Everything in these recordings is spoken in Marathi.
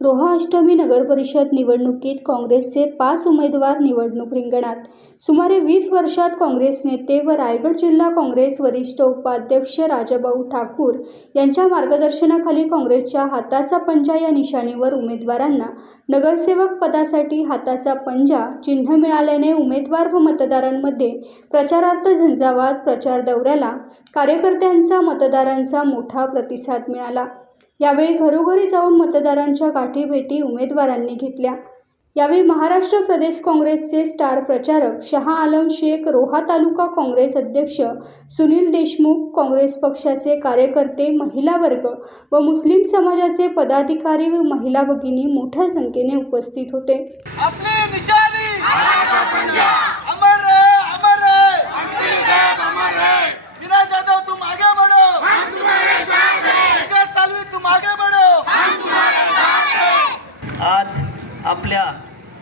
रोहा अष्टमी नगर परिषद निवडणुकीत काँग्रेसचे 5 उमेदवार निवडणूक रिंगणात। सुमारे 20 वर्षात काँग्रेस नेते व रायगड जिल्हा काँग्रेस वरिष्ठ उपाध्यक्ष राजाभाऊ ठाकूर यांच्या मार्गदर्शनाखाली काँग्रेसच्या हाताचा पंजा या निशाणीवर उमेदवारांना नगरसेवक पदासाठी हाताचा पंजा चिन्ह मिळाल्याने उमेदवार व मतदारांमध्ये प्रचारार्थ झंझावात। प्रचार दौऱ्याला कार्यकर्त्यांचा मतदारांचा मोठा प्रतिसाद मिळाला। यावेळी घरोघरी जाऊन मतदारांच्या गाठीभेटी उमेदवारांनी घेतल्या। यावेळी महाराष्ट्र प्रदेश काँग्रेसचे स्टार प्रचारक शाह आलम शेख, रोहा तालुका काँग्रेस अध्यक्ष सुनील देशमुख, काँग्रेस पक्षाचे कार्यकर्ते, महिला वर्ग व मुस्लिम समाजाचे पदाधिकारी व महिला भगिनी मोठ्या संख्येने उपस्थित होते। अपनी निशानी हाथाचा पंजा अमर है, अमर है, अमर है। मीरा जाधव तुम आगे बढ़ो, हम तुम्हारे साथ हैं। विकास सालवी तुम आगे बढ़ो, हम तुम्हारे साथ हैं। आज आपल्या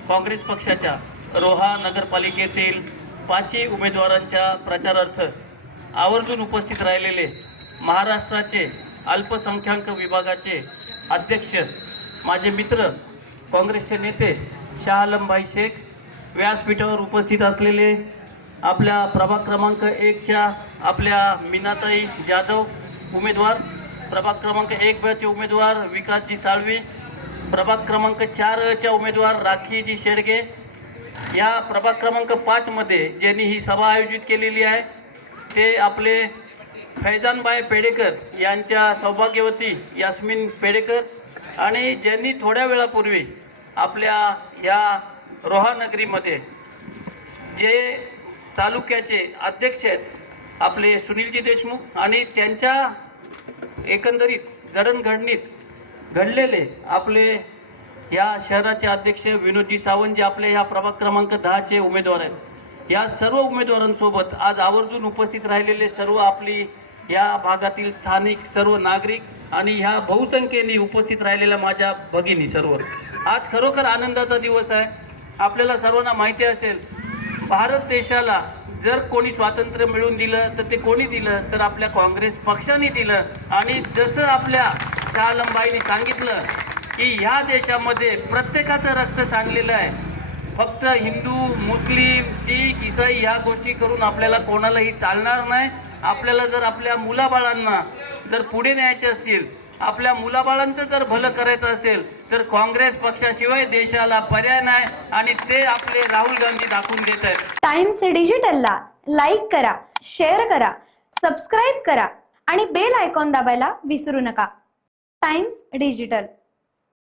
काँग्रेस पक्षाच्या रोहा नगरपालिकेतील 5 उमेदवारांच्या प्रचारार्थ आवर्जून उपस्थित राहिलेले महाराष्ट्राचे अल्पसंख्याक विभागाचे अध्यक्ष, माझे मित्र, काँग्रेसचे नेते शाह आलम भाई शेख, व्यासपीठावर उपस्थित असलेले आपल्या प्रभाग क्रमांक 1च्या आपल्या मीनाताई जाधव उमेदवार, प्रभाग क्रमांक 1 चे उमेदवार विकासजी साळवी, प्रभाग क्रमांक 4च्या उमेदवार राखीजी शेडगे, या प्रभाग क्रमांक 5 मध्ये ज्यांनी ही सभा आयोजित केलेली आहे ते आपले फैजानबाई पेडेकर यांच्या सौभाग्यवती यास्मिन पेडेकर, आणि ज्यांनी थोड्या वेळापूर्वी आपल्या या रोहा नगरीमध्ये जे तालुक्याचे अध्यक्ष आहेत आपले सुनीलजी देशमुख, आणि त्यांच्या एकंदरीत जडणघडणीत घडलेले आपले या शहराचे अध्यक्ष विनोदजी सावंत, जे आपले या प्रभाग क्रमांक 10चे उमेदवार आहेत, या सर्व उमेदवारांसोबत आज आवर्जून उपस्थित राहिलेले सर्व आपली या भागातील स्थानिक सर्व नागरिक आणि ह्या बहुसंख्येने उपस्थित राहिलेल्या माझ्या भगिनी सर्व, आज खरोखर आनंदाचा दिवस आहे। आपल्याला सर्वांना माहिती असेल, भारत देशाला जर कोणी स्वातंत्र्य मिळवून दिलं तर ते कोणी दिलं तर आपल्या काँग्रेस पक्षाने दिलं। आणि जसं आपल्या शाह आलमबाईंनी सांगितलं की ह्या देशामध्ये प्रत्येकाचं रक्त सांडलेलं आहे, फक्त हिंदू, मुस्लिम, शीख, ईसाई ह्या गोष्टी करून आपल्याला कोणालाही चालणार नाही। आपल्याला जर आपल्या मुलाबाळांना जर पुढे न्यायचे असतील, आपल्या मुलाबाळांचं जर भलं करायचं असेल तर काँग्रेस पक्षाशिवाय देशाला पर्याय नाही, आणि ते आपले राहुल गांधी दाखवून देत आहेत। टाइम्स डिजिटलला लाईक करा, शेअर करा, सबस्क्राईब करा आणि बेल आयकॉन दाबायला विसरू नका। Times digital.